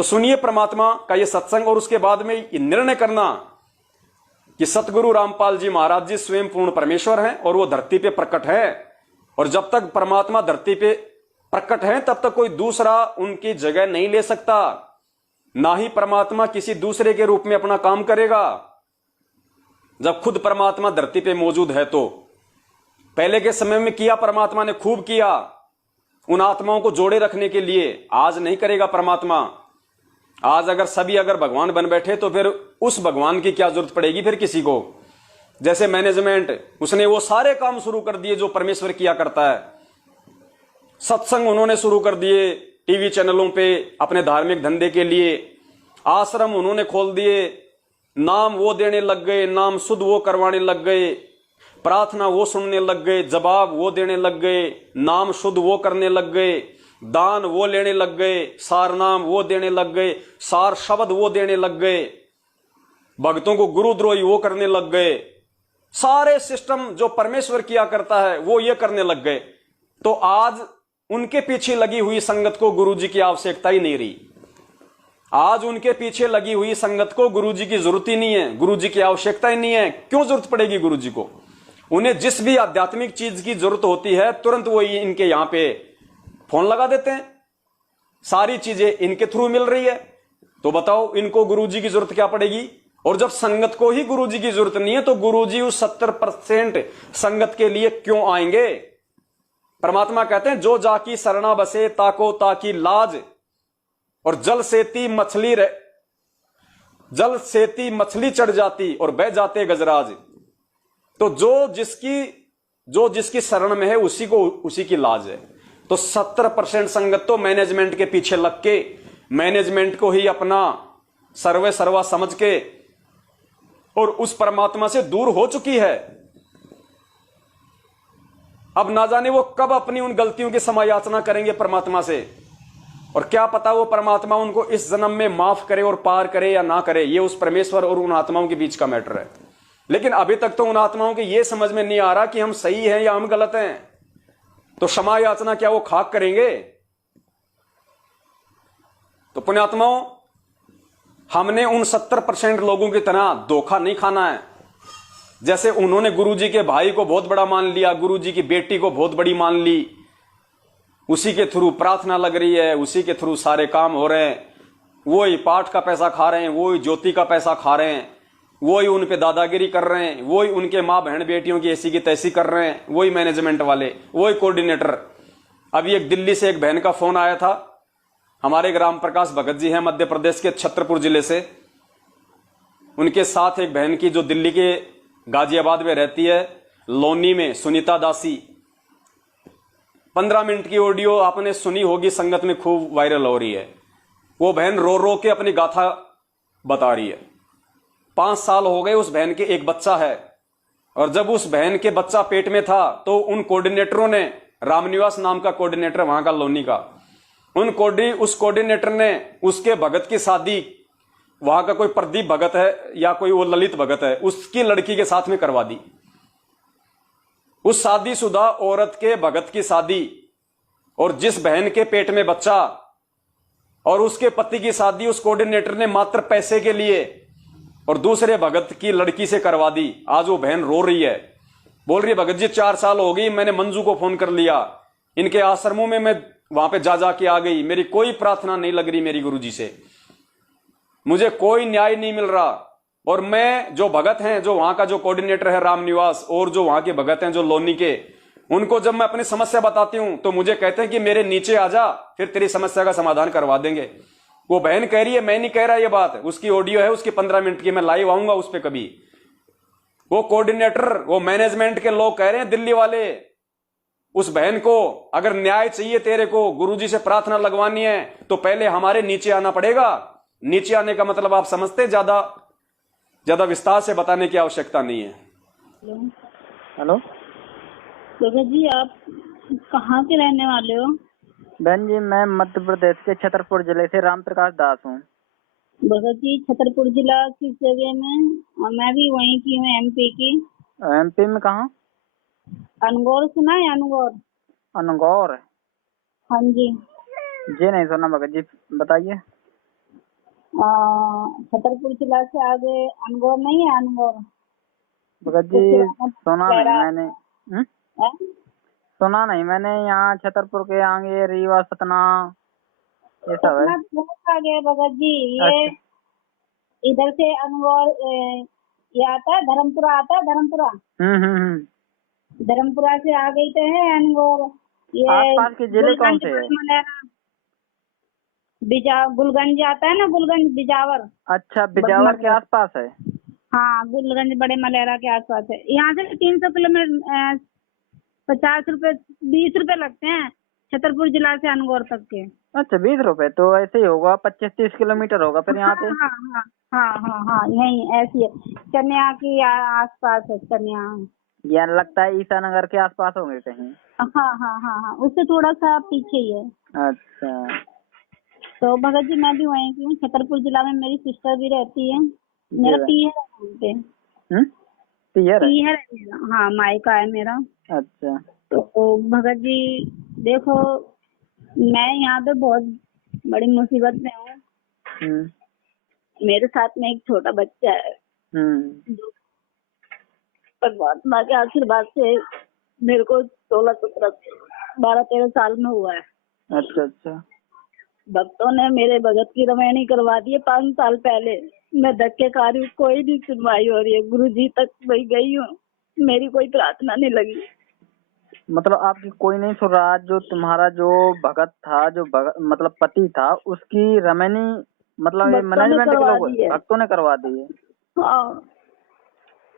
तो सुनिए परमात्मा का ये सत्संग, और उसके बाद में ये निर्णय करना कि सतगुरु रामपाल जी महाराज जी स्वयं पूर्ण परमेश्वर हैं और वो धरती पे प्रकट है। और जब तक परमात्मा धरती पे प्रकट है तब तक कोई दूसरा उनकी जगह नहीं ले सकता, ना ही परमात्मा किसी दूसरे के रूप में अपना काम करेगा। जब खुद परमात्मा धरती पे मौजूद है तो पहले के समय में किया परमात्मा ने, खूब किया उन आत्माओं को जोड़े रखने के लिए। आज नहीं करेगा परमात्मा। आज अगर भगवान बन बैठे तो फिर उस भगवान की क्या जरूरत पड़ेगी फिर किसी को। जैसे मैनेजमेंट, उसने वो सारे काम शुरू कर दिए जो परमेश्वर किया करता है। सत्संग उन्होंने शुरू कर दिए टीवी चैनलों पे अपने धार्मिक धंधे के लिए। आश्रम उन्होंने खोल दिए, नाम वो देने लग गए, नाम शुद्ध वो करवाने लग गए, प्रार्थना वो सुनने लग गए, जवाब वो देने लग गए, नाम शुद्ध वो करने लग गए, दान वो लेने लग गए, सार नाम वो देने लग गए, सार शब्द वो देने लग गए, भक्तों को गुरुद्रोही वो करने लग गए। सारे सिस्टम जो परमेश्वर किया करता है वो ये करने लग गए। तो आज उनके पीछे लगी हुई संगत को गुरुजी की आवश्यकता ही नहीं रही। आज उनके पीछे लगी हुई संगत को गुरुजी की जरूरत ही नहीं है, गुरुजी की आवश्यकता ही नहीं है। क्यों जरूरत पड़ेगी गुरुजी को? उन्हें जिस भी आध्यात्मिक चीज की जरूरत होती है तुरंत वो इनके यहां पे फोन लगा देते हैं, सारी चीजें इनके थ्रू मिल रही है। तो बताओ इनको गुरुजी की जरूरत क्या पड़ेगी? और जब संगत को ही गुरुजी की जरूरत नहीं है तो गुरुजी उस 70% संगत के लिए क्यों आएंगे? परमात्मा कहते हैं जो जाकी शरणा बसे ताको ताकी लाज, और जल सेती मछली चढ़ जाती और बह जाते गजराज। तो जो जिसकी शरण में है उसी की लाज है। तो 70% संगत तो मैनेजमेंट के पीछे लग के, मैनेजमेंट को ही अपना सर्वे सर्वा समझ के और उस परमात्मा से दूर हो चुकी है। अब ना जाने वो कब अपनी उन गलतियों की समायाचना करेंगे परमात्मा से, और क्या पता वो परमात्मा उनको इस जन्म में माफ करे और पार करे या ना करे। ये उस परमेश्वर और उन आत्माओं के बीच का मैटर है। लेकिन अभी तक तो उन आत्माओं के ये समझ में नहीं आ रहा कि हम सही हैं या हम गलत हैं। तो क्षमा याचना क्या वो खाक करेंगे? तो पुण्यात्माओं, हमने उन 70% लोगों की तरह धोखा नहीं खाना है। जैसे उन्होंने गुरुजी के भाई को बहुत बड़ा मान लिया, गुरुजी की बेटी को बहुत बड़ी मान ली, उसी के थ्रू प्रार्थना लग रही है, उसी के थ्रू सारे काम हो रहे हैं, वही पाठ का पैसा खा रहे हैं, वही ज्योति का पैसा खा रहे हैं, वही उन पे दादागिरी कर रहे हैं, वही उनके माँ बहन बेटियों की ऐसी की तैसी कर रहे हैं, वही मैनेजमेंट वाले, वही कोऑर्डिनेटर। अभी एक दिल्ली से एक बहन का फोन आया था, हमारे ग्राम प्रकाश भगत जी हैं मध्य प्रदेश के छतरपुर जिले से। उनके साथ एक बहन की जो दिल्ली के गाजियाबाद में रहती है, लोनी में, सुनीता दासी। 15 मिनट की ऑडियो आपने सुनी होगी, संगत में खूब वायरल हो रही है। वो बहन रो रो के अपनी गाथा बता रही है। 5 साल हो गए उस बहन के, एक बच्चा है, और जब उस बहन के बच्चा पेट में था तो उन कोऑर्डिनेटरों ने, रामनिवास नाम का कोऑर्डिनेटर वहां का लोनी का, उस कोऑर्डिनेटर ने उसके भगत की शादी, वहां का कोई प्रदीप भगत है या कोई वो ललित भगत है, उसकी लड़की के साथ में करवा दी। उस शादीशुदा औरत के भगत की शादी, और जिस बहन के पेट में बच्चा और उसके पति की शादी उस कोऑर्डिनेटर ने मात्र पैसे के लिए और दूसरे भगत की लड़की से करवा दी। आज वो बहन रो रही है, बोल रही है भगत जी 4 साल हो गई, मैंने मंजू को फोन कर लिया, इनके आश्रमों में मैं वहां पे जा के आ गई, मेरी कोई प्रार्थना नहीं लग रही मेरी गुरुजी से, मुझे कोई न्याय नहीं मिल रहा। और मैं जो भगत हैं, जो वहां का जो कोऑर्डिनेटर है रामनिवास, और जो वहां के भगत हैं जो लोनी के, उनको जब मैं अपनी समस्या बताती हूं तो मुझे कहते हैं कि मेरे नीचे आ जा, फिर तेरी समस्या का समाधान करवा देंगे। वो बहन कह रही है, मैं नहीं कह रहा ये बात, उसकी ऑडियो है उसकी 15 मिनट की, मैं लाइव आऊंगा उस पर कभी। वो कोऑर्डिनेटर, वो मैनेजमेंट के लोग कह रहे हैं दिल्ली वाले, उस बहन को अगर न्याय चाहिए तेरे को, गुरुजी से प्रार्थना लगवानी है तो पहले हमारे नीचे आना पड़ेगा। नीचे आने का मतलब आप समझते, ज्यादा विस्तार से बताने की आवश्यकता नहीं है। हेलो भगत जी, आप कहाँ के रहने वाले हो? बहन जी, मैं मध्य प्रदेश के छतरपुर जिले से राम प्रकाश दास हूँ। भगत जी, छतरपुर जिला किस जगह में? मैं भी वहीं की हूँ, एमपी की। एमपी में कहाँ? अनगौर सुना है? अनगौर। अनगौर? हाँ जी। जी नहीं सुना भगत जी, बताइए। छतरपुर जिला से आगे अनगौर नहीं है, अनगौर भगत तो जी पुराना सुना नहीं लहरा मैंने। है। सुना नहीं मैंने, यहाँ छतरपुर के आगे रीवा सतना ये सब है। सतना तो बहुत आगे है भगत जी। ये अच्छा। इधर से अनगौर ये आता है, धर्मपुरा आता है, धर्मपुरा। हम्म। धर्मपुरा से आ गई तो है अनगौर। ये आसपास के जिले कौन गुलगंज से है? गुलगंज आता है ना, गुलगंज बिजावर। अच्छा, बिजावर के आसपास है। हाँ, गुलगंज बड़े मलेरा के आसपास है। यहाँ से 300 किलोमीटर 50 रुपए 20 रुपए लगते हैं छतरपुर जिला से अनगौर तक के। अच्छा, 20 रुपए तो ऐसे ही होगा, 25-30 किलोमीटर होगा फिर यहाँ से। हाँ हाँ हाँ हाँ हाँ, यही ऐसी है। चनिया की आसपास है, चनिया। या लगता है ईसानगर के आसपास होंगे कहीं। हाँ हाँ हाँ हाँ, उससे थोड़ा सा पीछे ही है। अच्छा। तो भगत जी मैं भी वहीं की हूँ, छतरपुर जिला में मेरी सिस्टर भी रहती है। मेरा पीहर है वहाँ पे। पीहर है? पीहर है मेरा, हाँ, मायका है मेरा। अच्छा। तो भगत जी देखो, मैं यहाँ पे बहुत बड़ी मुसीबत में हूँ। मेरे साथ में एक छोटा बच्चा है जो परमात्मा के आशीर्वाद से मेरे को 12 13 साल में हुआ है। अच्छा अच्छा। भक्तों ने मेरे भगत की रमैनी करवा दी है 5 साल पहले। मैं धक्के खा रही हूँ, कोई नहीं सुनवाई हो रही है। गुरु जी तक वही गई हूँ, मेरी कोई प्रार्थना नहीं लगी। मतलब आपकी कोई नहीं सुन रहा? जो तुम्हारा जो भगत था, जो मतलब पति था, उसकी रमैनी मतलब ये मैनेजमेंट के लोग भक्तों ने करवा दी है। हाँ।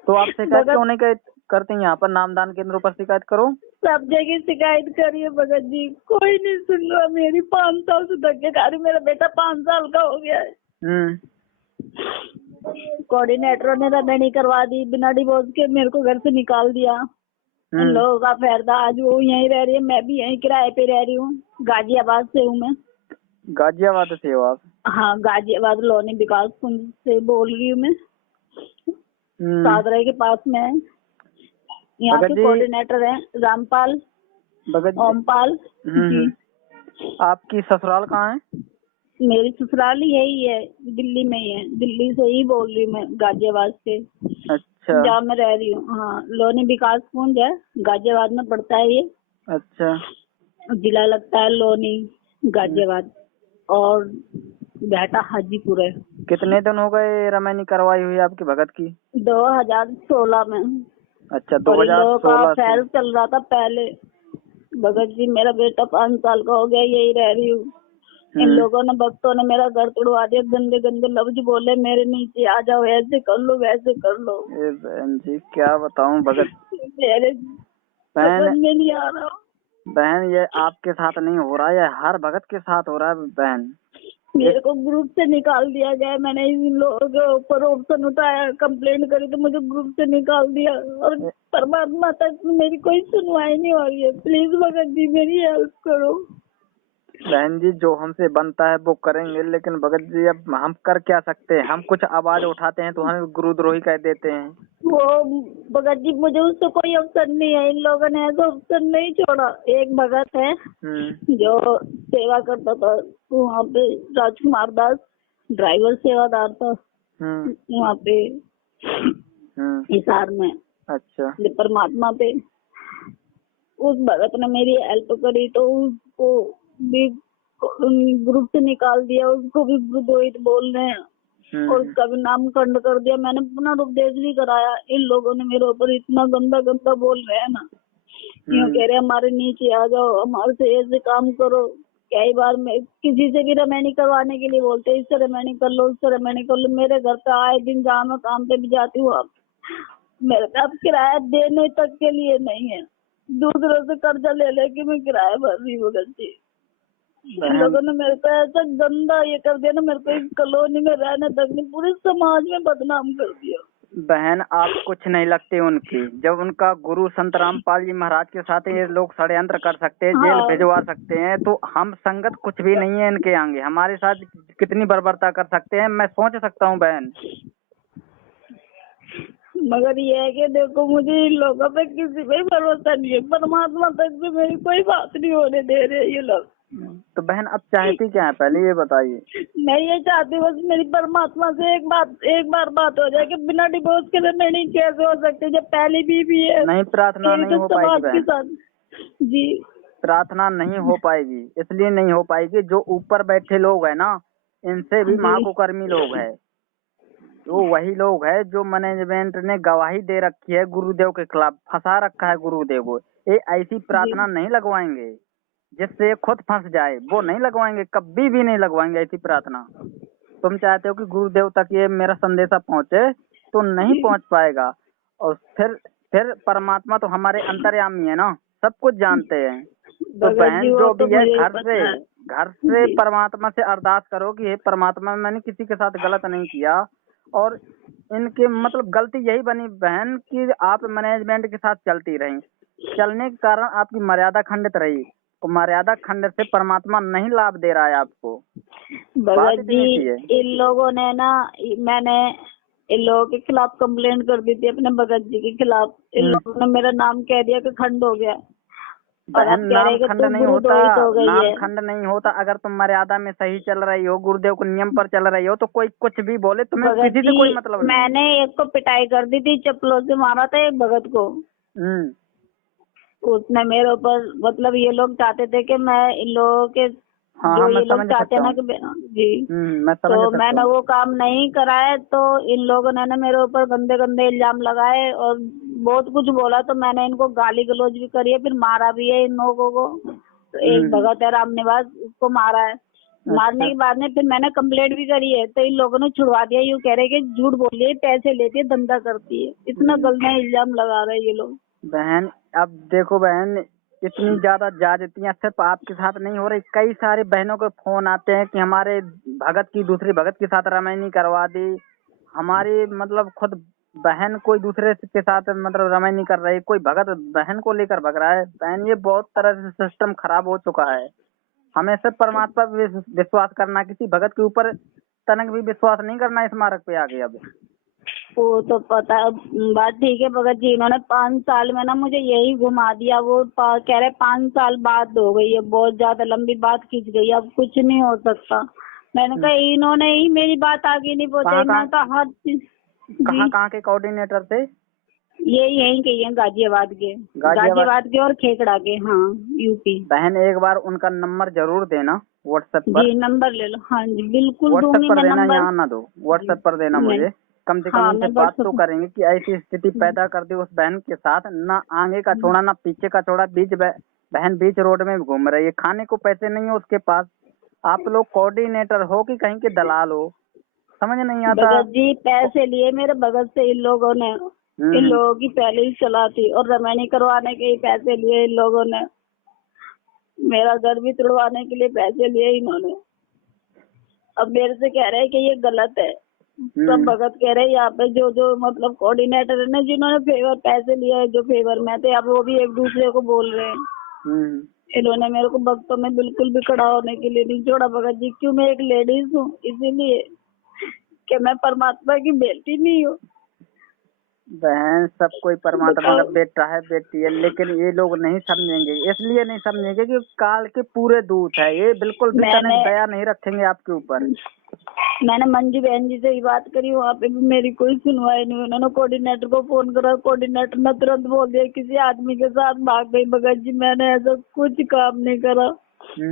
तो आप शिकायत क्यों नहीं करते? यहाँ पर नामदान केंद्रों पर शिकायत करो। सब जगह शिकायत करिए भगत जी, कोई नहीं सुन रहा मेरी। 5 साल से धक्के खा रही। मेरा बेटा 5 साल का हो गया है। कोऑर्डिनेटर ने रमैनी करवा दी, बिना डिवोर्स के मेरे को घर से निकाल दिया। इन लोगों का फैरदा। आज वो यहीं रह रही है, मैं भी यहीं किराए पे रह रही हूँ। गाजियाबाद से हूँ मैं। गाजियाबाद से हो आप? हाँ, गाजियाबाद लोनी विकास कुंज से बोल रही हूँ मैं। सादरा के पास में है। यहाँ के कोऑर्डिनेटर हैं रामपाल, ओमपाल जी। आपकी ससुराल कहाँ है? मेरी ससुराल यही है, दिल्ली में ही है। दिल्ली से ही बोल रही हूँ मैं, गाजियाबाद से। अच्छा। जहाँ मैं रह रही हूँ, हाँ, लोनी विकास कुंज है, गाजियाबाद में पड़ता है ये। अच्छा। जिला लगता है लोनी, गाजियाबाद, और बेटा हाजीपुर है। कितने दिन हो गए रमैनी करवाई हुई आपकी भगत की? 2016 में। अच्छा, 2016 से फैल चल रहा था पहले। भगत जी मेरा बेटा 5 साल का हो गया, यही रह रही हूँ। इन लोगों ने, भक्तों ने मेरा घर तोड़वा दिया। गंदे गंदे लफ्ज बोले मेरे नीचे, आ जाओ, ऐसे कर लो, वैसे कर लो। बहन जी क्या बताऊं भगत, मेरे समझ में नहीं आ रहा। बहन ये आपके साथ नहीं हो रहा, ये हर भगत के साथ हो रहा है बहन। मेरे को ग्रुप से निकाल दिया गया। मैंने इन लोगों के ऊपर ऑप्शन उठाया, कंप्लेंट करी तो मुझे ग्रुप से निकाल दिया। और परमात्मा तक मेरी कोई सुनवाई नहीं हो रही है। प्लीज भगत जी मेरी हेल्प करो। बहन जी जो हमसे बनता है वो करेंगे, लेकिन भगत जी अब हम कर क्या सकते हैं? हम कुछ आवाज उठाते हैं तो हमें गुरुद्रोही कह देते हैं। वो भगत जी मुझे उससे कोई अवसर नहीं है। इन लोगों ने ऐसा अवसर नहीं छोड़ा। एक भगत है जो सेवा करता था वहाँ पे, राजकुमार दास, ड्राइवर सेवादार था वहाँ पे हिसार में। अच्छा। परमात्मा पे उस भगत ने मेरी हेल्प करी तो उसको भी ग्रुप से निकाल दिया। उसको भी विद्रोहित बोल रहे हैं और उसका भी नाम खंड कर दिया। मैंने पुनरुपदेश भी कराया। इन लोगों ने मेरे ऊपर इतना गंदा गंदा बोल रहे हैं ना, यूँ कह रहे हमारे नीचे आ जाओ, हमारे से ऐसे काम करो। कई बार मैं किसी से भी रमैनी करवाने के लिए बोलते, इससे रमैनी कर लो, उससे रमैनी कर लो। मेरे घर पे आए दिन जहाँ मैं काम पे भी जाती हूँ, आप मेरे पे अब किराया देने तक के लिए नहीं है। दूसरों से कर्जा ले लेके मैं किराया भर रही हूँ। इन लोगों ने मेरे को ऐसा गंदा ये कर दिया ना, मेरे को इस कॉलोनी में रहने तक नहीं, पूरे समाज में बदनाम कर दिया। बहन आप कुछ नहीं लगते उनकी। जब उनका गुरु संत रामपाल जी महाराज के साथ ये लोग षड्यंत्र कर सकते हैं, जेल भिजवा सकते हैं, तो हम संगत कुछ भी नहीं है इनके आगे। हमारे साथ कितनी बर्बरता कर सकते हैं मैं सोच सकता हूँ बहन। मगर ये है कि देखो, मुझे इन लोगों पे किसी पे भरोसा नहीं है। परमात्मा तक भी मेरी कोई बात नहीं होने दे रहे ये लोग। तो बहन अब चाहती क्या है, पहले ये बताइए। मैं ये चाहती हूँ बस मेरी परमात्मा से एक बार बात हो जाए कि बिना डिवोर्स के रेमेडी कैसे हो सकती है जब पहली बीवी है। नहीं, प्रार्थना नहीं हो पाएगी समाज के बहन, साथ जी। प्रार्थना नहीं हो पाएगी, इसलिए नहीं हो पाएगी, जो ऊपर बैठे लोग हैं ना, इनसे भी जी। महाकुकर्मी लोग हैं। तो वही लोग है जो मैनेजमेंट ने गवाही दे रखी है गुरुदेव के खिलाफ, फंसा रखा है गुरुदेव को। ये ऐसी प्रार्थना नहीं लगवाएंगे जिससे खुद फंस जाए, वो नहीं लगवाएंगे, कभी भी नहीं लगवाएंगे ऐसी प्रार्थना। तुम चाहते हो कि गुरुदेव तक ये मेरा संदेशा पहुंचे, तो नहीं पहुंच पाएगा। और फिर परमात्मा तो हमारे अंतर्यामी है ना, सब कुछ जानते हैं। तो भगत बहन जी वो जो तो भी है मुझे घर पता है। से जी। परमात्मा से अरदास करो कि हे परमात्मा, मैंने किसी के साथ गलत नहीं किया, और इनके मतलब गलती यही बनी बहन कि आप मैनेजमेंट के साथ चलती रही, चलने के कारण आपकी मर्यादा खंडित रही, तो मर्यादा खंडित से परमात्मा नहीं लाभ दे रहा है आपको। बात भगत इतनी जी सी है। इन लोगों ने ना, मैंने इन लोगों के खिलाफ कंप्लेंट कर दी थी अपने भगत जी के खिलाफ। इन लोगों ने मेरा नाम कह दिया कि खंड हो गया, और बहन अब कह रहे नाम हैं कि खंड तू नहीं होता, गुरुद्रोहित हो गई नाम है। खंड नहीं होता। अगर तुम मर्यादा में सही चल रही हो, गुरुदेव के नियम पर चल रही हो, तो कोई कुछ भी बोले, तुम्हें भगत किसी से जी कोई मतलब नहीं। मैंने एक को पिटाई कर दी थी, चप्पलों से मारा था एक भगत को। उसने मेरे ऊपर मतलब ये लोग चाहते थे कि मैं इन लोगों के हाँ जो हाँ, मैं ये लोग समझ चाहते हैं सकता ना हूँ। कि जी। मैं समझ तो सकता मैंने हूँ। वो काम नहीं कराया, तो इन लोगों ने ना मेरे ऊपर गंदे गंदे इल्जाम लगाए और बहुत कुछ बोला। तो मैंने इनको गाली गलौज भी करी है, फिर मारा भी है इन लोगों को। तो एक भगत है राम निवास, उसको मारा है। मारने के बाद में फिर मैंने कंप्लेंट भी करी है, तो इन लोगों ने छुड़वा दिया। यूँ कह रहे कि झूठ बोल रही है, पैसे लेती है, धंधा करती है। इतना गंदा इल्जाम लगा रहे हैं ये लोग। बहन अब देखो बहन, इतनी ज्यादा ज्यादतियां सिर्फ आपके साथ नहीं हो रही, कई सारे बहनों के फोन आते हैं कि हमारे भगत की दूसरी भगत के साथ रमैनी करवा दी, हमारी मतलब खुद बहन कोई दूसरे के साथ मतलब रमैनी कर रही, कोई भगत बहन को लेकर भग रहा है। बहन ये बहुत तरह से सिस्टम खराब हो चुका है। हमें सिर्फ परमात्मा पे विश्वास करना, किसी भगत के ऊपर तनक भी विश्वास नहीं करना इस मार्ग पे आगे। अब वो तो पता है, बात ठीक है भगत जी। इन्होंने 5 साल में ना मुझे यही घुमा दिया। वो कह रहे 5 साल बात हो गई है, बहुत ज्यादा लंबी बात खींच गई, अब कुछ नहीं हो सकता। मैंने कहा इन्होंने ही मेरी बात आगे नहीं पहुंचाई। मैं तो हर चीज कहाँ के कोऑर्डिनेटर थे? ये यहीं के हैं, गाजियाबाद के और खेकड़ा के। हाँ, यूपी। बहन एक बार उनका नंबर जरूर देना व्हाट्सएप पर। जी नंबर ले लो। हाँ जी बिल्कुल व्हाट्सएप दूंगी पर मैं देना, नंबर। यहाँ ना दो, व्हाट्सएप पर देना मुझे। कम से कम हाँ, उनसे मैं बात तो व्हाट्सएप। करेंगे कि ऐसी स्थिति पैदा कर दी उस बहन के साथ, ना आगे का छोड़ा ना पीछे का छोड़ा, बहन बीच रोड में घूम रही है, खाने को पैसे नहीं है उसके पास। आप लोग कोऑर्डिनेटर हो कि कहीं के दलाल हो, समझ नहीं आता। भगत जी पैसे लिए मेरे भगत से इन लोगों ने। इन लोगों की पहले ही सलाह थी, और रमैनी करवाने के ही पैसे लिए इन लोगों ने। मेरा घर भी तुड़वाने के लिए पैसे लिए इन्होंने। अब मेरे से कह रहे हैं कि ये गलत है। सब भगत कह रहे हैं यहाँ पे जो मतलब कोऑर्डिनेटर है ना, जिन्होंने फेवर पैसे लिए है, जो फेवर में थे, अब वो भी एक दूसरे को बोल रहे हैं। इन्होंने मेरे को भक्तों में बिल्कुल भी खड़ा होने के लिए नहीं छोड़ा भगत जी। क्यों? मैं एक लेडीज हूँ, इसीलिए कि मैं परमात्मा की बेटी नहीं हूँ। बहन सब कोई परमात्मा का बेटा है, बेटी है, लेकिन ये लोग नहीं समझेंगे। इसलिए नहीं समझेंगे कि काल के पूरे दूत है ये, बिल्कुल भी तनिक दया नहीं रखेंगे आपके ऊपर। मैंने मंजू बहन जी से ही बात करी, वहाँ पे भी मेरी कोई सुनवाई नहीं। उन्होंने कोऑर्डिनेटर को फोन करा, कोऑर्डिनेटर ने तुरंत बोल दिया किसी आदमी के साथ भाग गई। भगत जी मैंने ऐसा कुछ काम नहीं करा।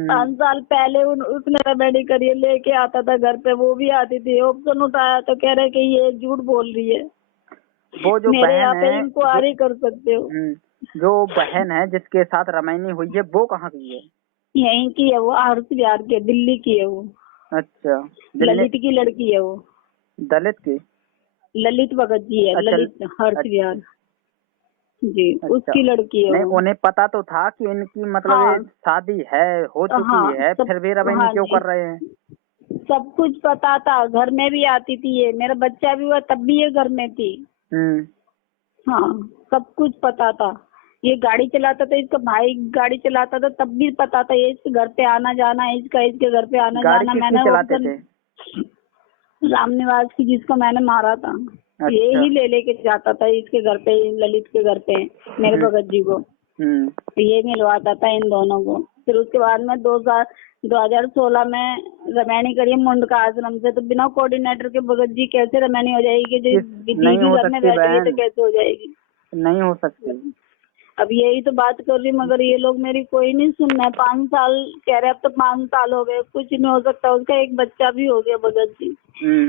5 साल पहले उसने रेमेडी करी, लेके आता था घर पे, वो भी आती थी। ऑप्शन उठाया तो कह रहे कि ये झूठ बोल रही है। वो जो मेरे यहाँ बहन पे है, इंक्वायरी कर सकते हो। जो बहन है जिसके साथ रमैनी हुई है, वो कहाँ की है? यहीं की है वो, आरस बिहार की, दिल्ली की है वो। अच्छा, ललित की लड़की है वो। दलित की? ललित भगत जी है। अच्छा, ललित हर्ष बिहार जी। अच्छा, उसकी लड़की है नहीं वो। उन्हें पता तो था कि इनकी मतलब ये शादी है, हो चुकी है, फिर भी रमैनी क्यों कर रहे हैं? सब कुछ पता था, घर में भी आती थी ये। मेरा बच्चा भी हुआ तब भी ये घर में थी। हाँ, सब कुछ पता था। ये गाड़ी चलाता था, इसका भाई गाड़ी चलाता था, तब भी पता था ये इसके घर पे आना जाना, इसके घर पे आना जाना। मैंने चलाते थे? राम निवास की, जिसको मैंने मारा था। अच्छा। ये ही ले लेके जाता था इसके घर पे, ललित के घर पे, मेरे भगत जी को। ये मिलवाता था इन दोनों को। फिर उसके बाद में 2016 में रमैनी करी मुंडका आश्रम से, तो बिना कोऑर्डिनेटर के भगत जी कैसे रमैनी हो जाएगी? जो नहीं हो घर में सकती बैठी है तो बहन, कैसे हो जाएगी? नहीं हो सकती। अब यही तो बात कर रही, मगर ये लोग मेरी कोई नहीं सुन रहा है। 5 साल कह रहे, अब तो 5 साल हो गए, कुछ नहीं हो सकता। उसका एक बच्चा भी हो गया भगत जी,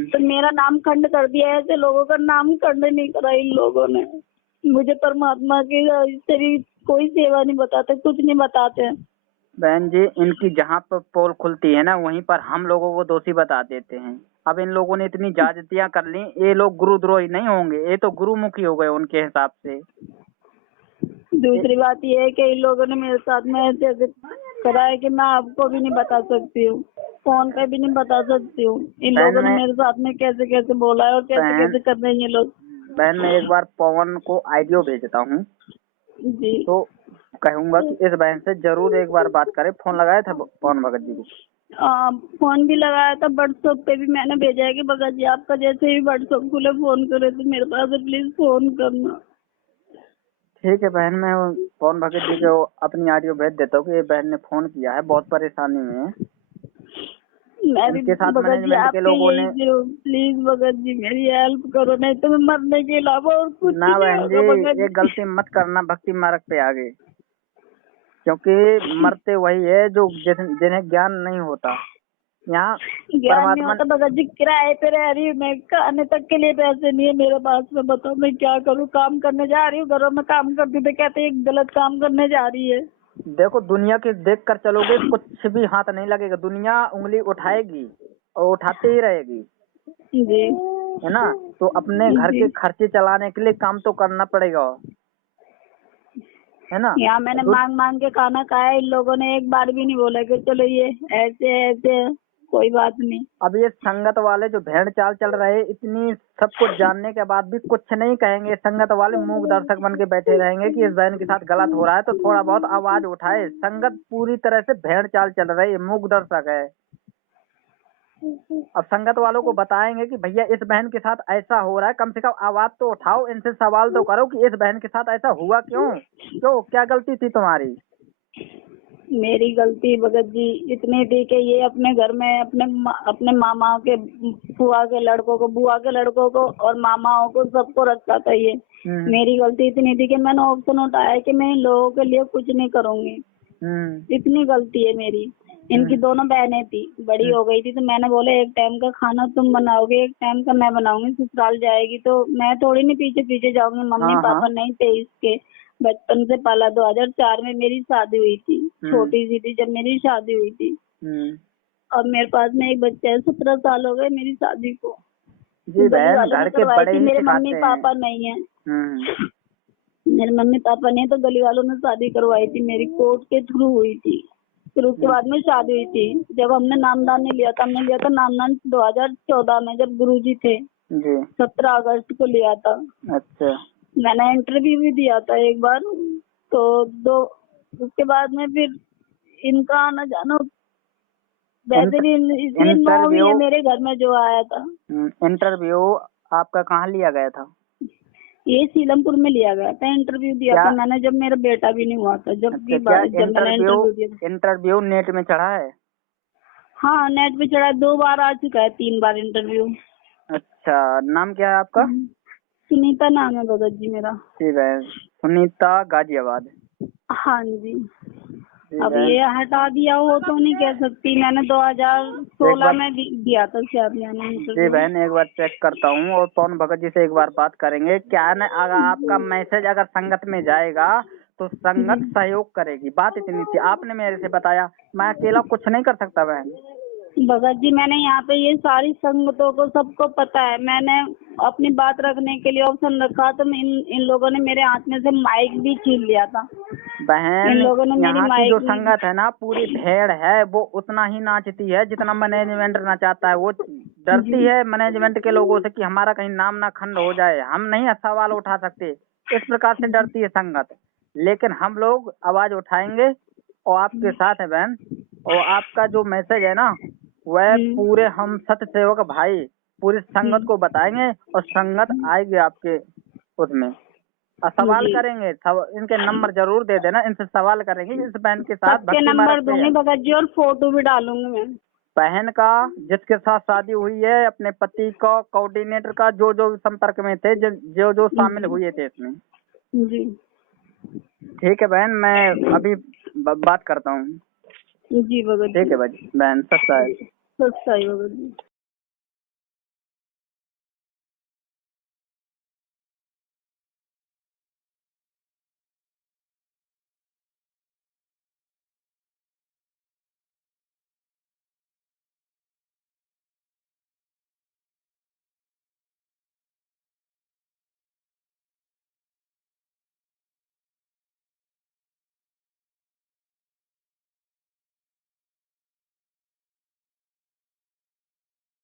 तो मेरा नाम खंड कर दिया। ऐसे लोगों का नाम खंड नहीं करा इन लोगों ने। मुझे परमात्मा की तेरी कोई सेवा नहीं बताते, कुछ नहीं बताते। बहन जी, इनकी जहाँ पर पोल खुलती है ना, वहीं पर हम लोगों को दोषी बता देते हैं। अब इन लोगों ने इतनी ज्यादतियां कर ली, ये लोग गुरुद्रोही नहीं होंगे, ये तो गुरुमुखी हो गए उनके हिसाब से। दूसरी बात ये है कि इन लोगों ने मेरे साथ में ऐसे ऐसे करा है कि मैं आपको भी नहीं बता सकती हूँ, फोन पे भी नहीं बता सकती हूँ। इन लोगों ने मेरे साथ में कैसे कैसे बोला है और कैसे कैसे कर रहे हैं ये लोग। बहन, मैं एक बार पवन को ऑडियो भेजता हूँ जी, तो कहूंगा कि इस बहन से जरूर एक बार बात करें। फोन लगाया था पवन भगत जी को? फोन भी लगाया था, व्हाट्सएप पे भी मैंने भेजा है कि भगत जी आपका जैसे ही व्हाट्सएप खुले फोन करे तो मेरे पास प्लीज फोन करना। ठीक है बहन, मैं पवन भगत जी को अपनी ऑडियो भेज देता हूँ कि ये बहन ने फोन किया है, बहुत परेशानी में है। मैं भी इनके साथ भगत जी मैनेजमेंट के आपके लोगों ने, प्लीज भगत जी मेरी हेल्प करो, नहीं तो मैं मरने के अलावा और कुछ ना नहीं बहन होगा भगत जी, ये जी। गलती मत करना भक्ति मार्ग पे आगे, क्योंकि मरते वही है जो जिन्हें ज्ञान नहीं होता। यहाँ ज्ञान नहीं परमात्मा, होता भगत जी, किराए पे रह रही हूँ मैं, खाने तक के लिए पैसे नहीं है मेरे पास में। बताओ मैं क्या करूँ? काम करने जा रही हूँ, घरों में काम करती हूँ तो कहते हैं गलत काम करने जा रही है। देखो दुनिया के देख कर चलोगे कुछ भी हाथ नहीं लगेगा, दुनिया उंगली उठाएगी और उठाते ही रहेगी, जी है ना। तो अपने घर जी। के खर्चे चलाने के लिए काम तो करना पड़ेगा, है ना। यहाँ मैंने मांग मांग के खाना खाया, इन लोगों ने एक बार भी नहीं बोला कि चलो ये ऐसे ऐसे है, कोई बात नहीं। अब ये संगत वाले जो भेड़ चाल चल रहे, इतनी सब कुछ जानने के बाद भी कुछ नहीं कहेंगे। संगत वाले मूक दर्शक बन के बैठे रहेंगे कि इस बहन के साथ गलत हो रहा है तो थोड़ा बहुत आवाज उठाए। संगत पूरी तरह से भेड़ चाल चल रही है, मूक दर्शक है। अब संगत वालों को बताएंगे कि भैया इस बहन के साथ ऐसा हो रहा है, कम से कम आवाज तो उठाओ, इनसे सवाल तो करो कि इस बहन के साथ ऐसा हुआ क्यों, क्या गलती थी तुम्हारी। मेरी गलती भगत जी इतनी थी कि ये अपने घर में अपने मामा के, फुआ के लड़कों को, बुआ के लड़कों को और मामाओं को सबको रखता था ये। मेरी गलती इतनी थी कि मैंने ऑप्शन उठाया कि मैं इन लोगों के लिए कुछ नहीं करूंगी। इतनी गलती है मेरी। इनकी दोनों बहनें थी, बड़ी हो गई थी, तो मैंने बोले एक टाइम का खाना तुम बनाओगे, एक टाइम का मैं बनाऊंगी। ससुराल जाएगी तो मैं थोड़ी नहीं पीछे पीछे जाऊंगी। मम्मी पापा नहीं थे इसके, बचपन से पाला। 2004 में मेरी शादी हुई थी, छोटी सी थी जब मेरी शादी हुई थी। अब मेरे पास में एक बच्चा है, 17 साल हो गए मेरी शादी को। जी बहन, घर के बड़े ही मेरे सिखाते मम्मी हैं। पापा नहीं है, मेरे मम्मी पापा नहीं, तो गली वालों ने शादी करवाई थी मेरी, कोर्ट के थ्रू हुई थी। फिर उसके बाद में शादी हुई थी। जब हमने नामदान नहीं लिया था, हमने लिया था नामदान 2014 में, जब गुरुजी थे। 17 अगस्त को लिया था। अच्छा। मैंने इंटरव्यू भी दिया था एक बार, तो उसके बाद में फिर इनका आना जाना वैसे भी इंटरव्यू है मेरे घर में जो आया था। इंटरव्यू आपका कहाँ लिया गया था? ये सीलमपुर में लिया गया था। इंटरव्यू दिया था मैंने जब मेरा बेटा भी नहीं हुआ था। जब मैंने इंटरव्यू दिया। इंटरव्यू नेट में चढ़ा है? हाँ नेट पे चढ़ा, 2 बार आ चुका है, 3 बार इंटरव्यू। अच्छा, नाम क्या है आपका? सुनीता नाम है भगत जी मेरा। ठीक है, सुनीता, गाजियाबाद। हाँ जी। अब ये हटा दिया हो तो नहीं कह सकती, मैंने 2016 में दिया था शायद मैंने इंटरव्यू। जी बहन, एक बार चेक करता हूँ और पवन भगत जी से एक बार बात करेंगे। क्या है ना, अगर आपका मैसेज अगर संगत में जाएगा तो संगत सहयोग करेगी, बात इतनी थी। आपने मेरे से बताया, मैं अकेला कुछ नहीं कर सकता बहन। भगत जी मैंने यहाँ पे ये सारी संगतों को सबको पता है, मैंने अपनी बात रखने के लिए ऑप्शन रखा तो इन लोगों ने मेरे हाथ में से माइक भी छीन लिया था। बहन, इन लोगों ने मेरी यहाँ की जो संगत है ना, पूरी भेड़ है, वो उतना ही नाचती है जितना मैनेजमेंट नाचाता है। वो डरती है मैनेजमेंट के लोगों से कि हमारा कहीं नाम ना खंड हो जाए, हम नहीं सवाल उठा सकते, इस प्रकार से डरती है संगत। लेकिन हम लोग आवाज उठाएंगे और आपके साथ है बहन। और आपका जो मैसेज है ना, वह पूरे हम सत्य सेवक भाई पूरी संगत को बताएंगे और संगत आएगी आपके उसमें। सवाल जी। करेंगे, इनके नंबर जरूर दे देना, इनसे सवाल करेंगे इस बहन के साथ सबके भक्ति नंबर मार्ग पे दूंगी है। भगत जी, और फोटो भी डालूंगी मैं। बहन का जिसके साथ शादी हुई है, अपने पति का, कोऑर्डिनेटर का, जो जो संपर्क में थे, जो जो शामिल हुए थे इसमें। जी ठीक है बहन, मैं अभी बात करता हूँ। जी भगत ठीक है बहन, सच्चा है। सच्चाई भगत जी।